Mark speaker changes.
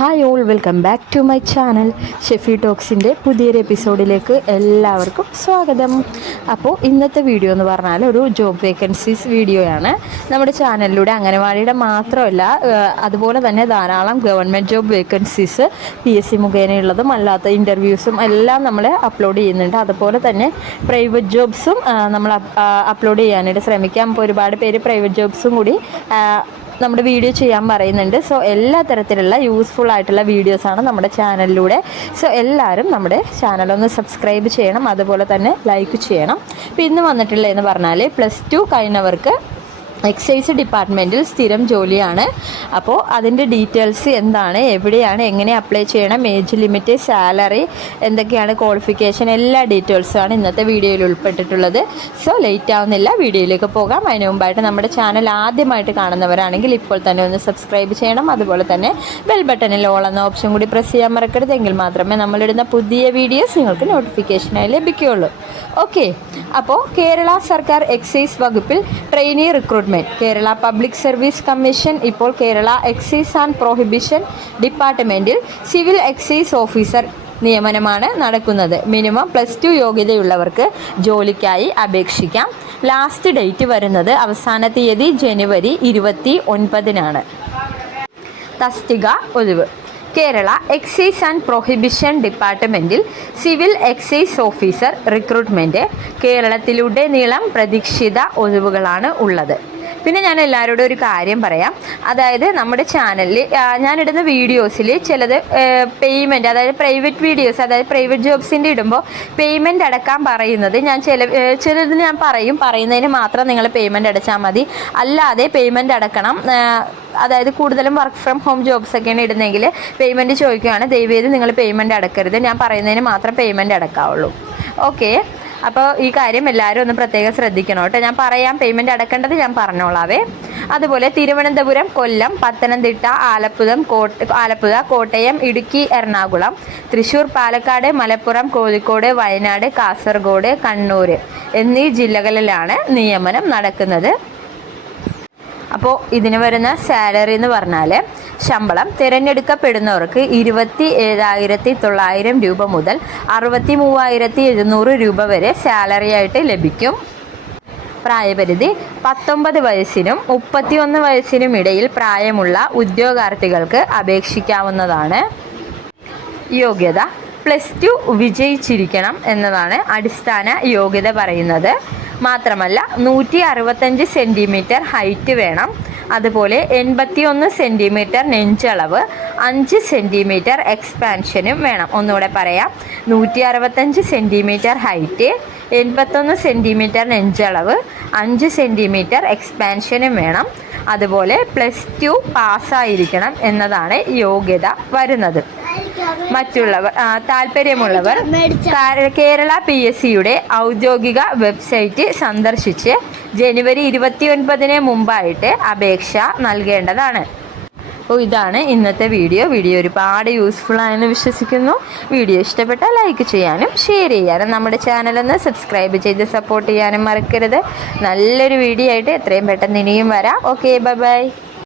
Speaker 1: Hi all welcome back to my channel Shefi ടോക്സിന്റെ പുതിയൊരു എപ്പിസോഡിലേക്ക് എല്ലാവർക്കും സ്വാഗതം. അപ്പോൾ ഇന്നത്തെ വീഡിയോ എന്ന് പറഞ്ഞാൽ ഒരു ജോബ് വേക്കൻസീസ് വീഡിയോയാണ് നമ്മുടെ ചാനലിലൂടെ അംഗനവാടിയുടെ മാത്രമല്ല അതുപോലെ തന്നെ ധാരാളം government job vacancies P S C മുഖേനയുള്ളതും അല്ലാത്ത ഇന്റർവ്യൂസും എല്ലാം നമ്മൾ അപ്ലോഡ് ചെയ്യുന്നുണ്ട്. അതുപോലെ തന്നെ പ്രൈവറ്റ് ജോബ്സും നമ്മൾ അപ്ലോഡ് ചെയ്യാനായിട്ട് ശ്രമിക്കാം. അപ്പോൾ ഒരുപാട് പേര് പ്രൈവറ്റ് ജോബ്സും കൂടി നമ്മുടെ വീഡിയോ ചെയ്യാൻ പറയുന്നുണ്ട്. സോ എല്ലാ തരത്തിലുള്ള യൂസ്ഫുൾ ആയിട്ടുള്ള വീഡിയോസാണ് നമ്മുടെ ചാനലിലൂടെ സോ എല്ലാവരും നമ്മുടെ ചാനലൊന്ന് സബ്സ്ക്രൈബ് ചെയ്യണം. അതുപോലെ തന്നെ ലൈക്ക് ചെയ്യണം. പിന്നെ ഇന്ന് വന്നിട്ടുള്ള എന്ന് പറഞ്ഞാൽ പ്ലസ് ടു കഴിഞ്ഞവർക്ക് എക്സൈസ് ഡിപ്പാർട്ട്മെന്റിൽ സ്ഥിരം ജോലിയാണ്. അപ്പോൾ അതിന്റെ ഡീറ്റെയിൽസ് എന്താണ്? എവിടെയാണ്? എങ്ങനെ അപ്ലൈ ചെയ്യണം? ഏജ് ലിമിറ്റ് സാലറി എന്തൊക്കെയാണ്? ക്വാളിഫിക്കേഷൻ എല്ലാ ഡീറ്റെയിൽസുമാണ് ഇന്നത്തെ വീഡിയോയിൽ ഉൾപ്പെട്ടിട്ടുള്ളത്. സോ ലേറ്റ് ആവുന്നില്ല. വീഡിയോയിലേക്ക് പോകാം. അതിന് മുമ്പായിട്ട് നമ്മുടെ ചാനൽ ആദ്യമായിട്ട് കാണുന്നവരാണെങ്കിൽ ഇപ്പോൾ തന്നെ ഒന്ന് സബ്സ്ക്രൈബ് ചെയ്യണം. അതുപോലെ തന്നെ ബെൽ ബട്ടണിൽ ഓൾ എന്ന ഓപ്ഷൻ കൂടി പ്രസ് ചെയ്യാൻ മറക്കരുത്. എങ്കിൽ മാത്രമേ നമ്മളിടുന്ന പുതിയ വീഡിയോസ് നിങ്ങൾക്ക് നോട്ടിഫിക്കേഷനായി ലഭിക്കുകയുള്ളൂ. ഓക്കെ. അപ്പോൾ കേരള സർക്കാർ എക്സൈസ് വകുപ്പിൽ trainee recruitment Kerala public service commission ഇപ്പോൾ കേരള എക്സൈസ് ആൻഡ് പ്രോഹിബിഷൻ ഡിപ്പാർട്ട്മെന്റിൽ സിവിൽ എക്സൈസ് ഓഫീസർ നിയമനമാണ് നടക്കുന്നത്. മിനിമം പ്ലസ് ടു യോഗ്യതയുള്ളവർക്ക് ജോലിക്കായി അപേക്ഷിക്കാം. ലാസ്റ്റ് ഡേറ്റ് വരുന്നത് അവസാന തീയതി ജനുവരി ഇരുപത്തി ഒൻപതിനാണ് തസ്തിക ഒഴിവ്. കേരള എക്സൈസ് ആൻഡ് പ്രൊഹിബിഷൻ ഡിപ്പാർട്ട്മെന്റിൽ സിവിൽ എക്സൈസ് ഓഫീസർ റിക്രൂട്ട്മെന്റ് കേരളത്തിലുടനീളം പ്രതീക്ഷിത ഒഴിവുകളാണ് ഉള്ളത്. പിന്നെ ഞാൻ എല്ലാവരോടും ഒരു കാര്യം പറയാം. അതായത് നമ്മുടെ ചാനലിൽ ഞാനിടുന്ന വീഡിയോസിൽ ചിലത് പേയ്മെന്റ് അതായത് പ്രൈവറ്റ് വീഡിയോസ് അതായത് പ്രൈവറ്റ് ജോബ്സിന്റെ ഇടുമ്പോൾ പേയ്മെന്റ് അടക്കാൻ പറയുന്നത് ഞാൻ ചില ചിലത് ഞാൻ പറയും. പറയുന്നതിന് മാത്രം നിങ്ങൾ പേയ്മെന്റ് അടച്ചാൽ മതി. അല്ലാതെ പേയ്മെന്റ് അടക്കണം. അതായത് കൂടുതലും വർക്ക് ഫ്രം ഹോം ജോബ്സ് ഒക്കെയാണ് ഇടുന്നതെങ്കിൽ പേയ്മെന്റ് ചോദിക്കുകയാണ്. ദയവേത് നിങ്ങൾ പേയ്മെന്റ് അടക്കരുത്. ഞാൻ പറയുന്നതിന് മാത്രം പേയ്മെന്റ് അടക്കാവുള്ളൂ. ഓക്കെ അപ്പോൾ ഈ കാര്യം എല്ലാവരും ഒന്ന് പ്രത്യേകം ശ്രദ്ധിക്കണം കേട്ടോ. ഞാൻ പറയാം പേയ്മെന്റ് അടക്കേണ്ടത് ഞാൻ പറഞ്ഞോളാവേ. അതുപോലെ തിരുവനന്തപുരം കൊല്ലം പത്തനംതിട്ട ആലപ്പുഴം കോട്ട ആലപ്പുഴ കോട്ടയം ഇടുക്കി എറണാകുളം തൃശ്ശൂർ പാലക്കാട് മലപ്പുറം കോഴിക്കോട് വയനാട് കാസർഗോഡ് കണ്ണൂർ എന്നീ ജില്ലകളിലാണ് നിയമനം നടക്കുന്നത്. അപ്പോൾ ഇതിന് വരുന്ന സാലറി എന്ന് പറഞ്ഞാൽ ശമ്പളം തിരഞ്ഞെടുക്കപ്പെടുന്നവർക്ക് ഇരുപത്തി ഏഴായിരത്തി തൊള്ളായിരം രൂപ മുതൽ അറുപത്തി മൂവായിരത്തി എഴുന്നൂറ് രൂപ വരെ സാലറി ആയിട്ട് ലഭിക്കും. പ്രായപരിധി പത്തൊമ്പത് വയസ്സിനും മുപ്പത്തിയൊന്ന് വയസ്സിനും ഇടയിൽ പ്രായമുള്ള ഉദ്യോഗാർത്ഥികൾക്ക് അപേക്ഷിക്കാവുന്നതാണ്. യോഗ്യത പ്ലസ് ടു വിജയിച്ചിരിക്കണം എന്നതാണ് അടിസ്ഥാന യോഗ്യത പറയുന്നത്. മാത്രമല്ല നൂറ്റി അറുപത്തഞ്ച് സെന്റിമീറ്റർ ഹൈറ്റ് വേണം. അതുപോലെ എൺപത്തിയൊന്ന് സെന്റിമീറ്റർ നെഞ്ചളവ് അഞ്ച് സെന്റിമീറ്റർ എക്സ്പാൻഷനും വേണം. ഒന്നുകൂടെ പറയാം. നൂറ്റി അറുപത്തഞ്ച് സെന്റിമീറ്റർ ഹൈറ്റ് എൺപത്തൊന്ന് സെന്റിമീറ്റർ നെഞ്ചളവ് അഞ്ച് സെന്റിമീറ്റർ എക്സ്പാൻഷനും വേണം. അതുപോലെ പ്ലസ് ടു പാസ്സായിരിക്കണം എന്നതാണ് യോഗ്യത വരുന്നത്. മറ്റുള്ളവർ താല്പര്യമുള്ളവർ കേരള പി എസ് സിയുടെ ഔദ്യോഗിക വെബ്സൈറ്റ് സന്ദർശിച്ച് ജനുവരി ഇരുപത്തി ഒൻപതിന് മുമ്പായിട്ട് അപേക്ഷ നൽകേണ്ടതാണ്. അപ്പോൾ ഇതാണ് ഇന്നത്തെ വീഡിയോ. വീഡിയോ ഒരുപാട് യൂസ്ഫുൾ ആയെന്ന് വിശ്വസിക്കുന്നു. വീഡിയോ ഇഷ്ടപ്പെട്ടാൽ ലൈക്ക് ചെയ്യാനും ഷെയർ ചെയ്യാനും നമ്മുടെ ചാനലൊന്ന് സബ്സ്ക്രൈബ് ചെയ്ത് സപ്പോർട്ട് ചെയ്യാനും മറക്കരുത്. നല്ലൊരു വീഡിയോ ആയിട്ട് എത്രയും പെട്ടെന്ന് ഇനിയും വരാം. Okay bye bye